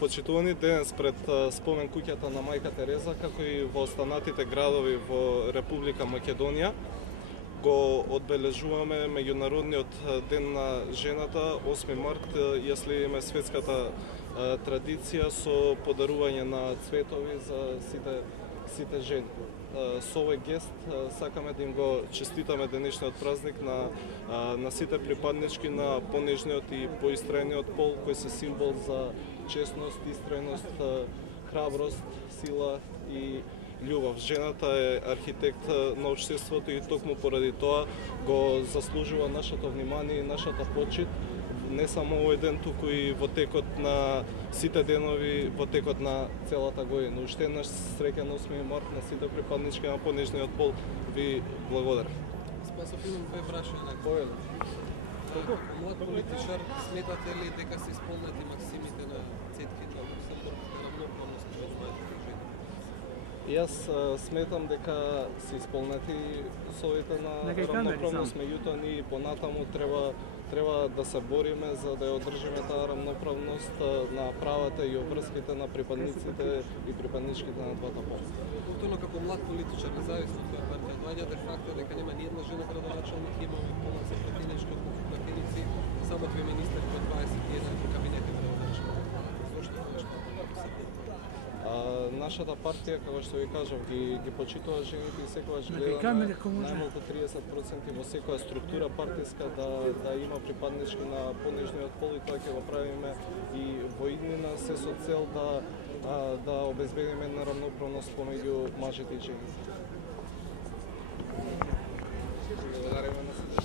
Почитувани денес пред спомен куќата на Мајка Тереза, како и во останатите градови во Република Македонија, го одбележуваме меѓународниот ден на жената. 8 март ја следиме светската традиција со подарување на цветови за сите жени. Со овој гест сакаме да им го честитаме денешниот празник на сите припаднички на понежниот и поистрајниот пол, кои се символ за честност, истрајност, храброст, сила и љубов. Жената е архитект на општеството и токму поради тоа го заслужува нашето внимание и нашата почит, не само овој ден, туку и во текот на сите денови, во текот на целата година. Уште еднаш среќен 8 март на сите припаднички на понежниот пол. Ви благодарам. Спасов, имам две прашања на кој. Како млад политичар, сметате ли дека се исполнети максимите на Цеткиќа во Луксембург за равноправност меѓу мажите и жените? Јас сметам дека се исполнети условите на равноправност, меѓутоа ние понатаму треба да се бориме за да ја одржиме таа равноправност на правата и обврските на припадниците и припадничките на двата пола. Повторно, како млад политичар, независно од која партија доаѓа, де факто дека нема ни една жена градоначалник, имаме полноцен претинечки околу претиници, само две министри во 21 кабинети градоначалник. Зошто тоа што Нашата партија, како што ви кажав, ги почитува жените и секогаш гледа најмалку 30% во секоја структура партиска да има припаднички на понежниот пол, и тоа ќе го правиме и во иднина, се со цел да обезбедиме една равноправност помеѓу мажите и жените. Благодариме на сите.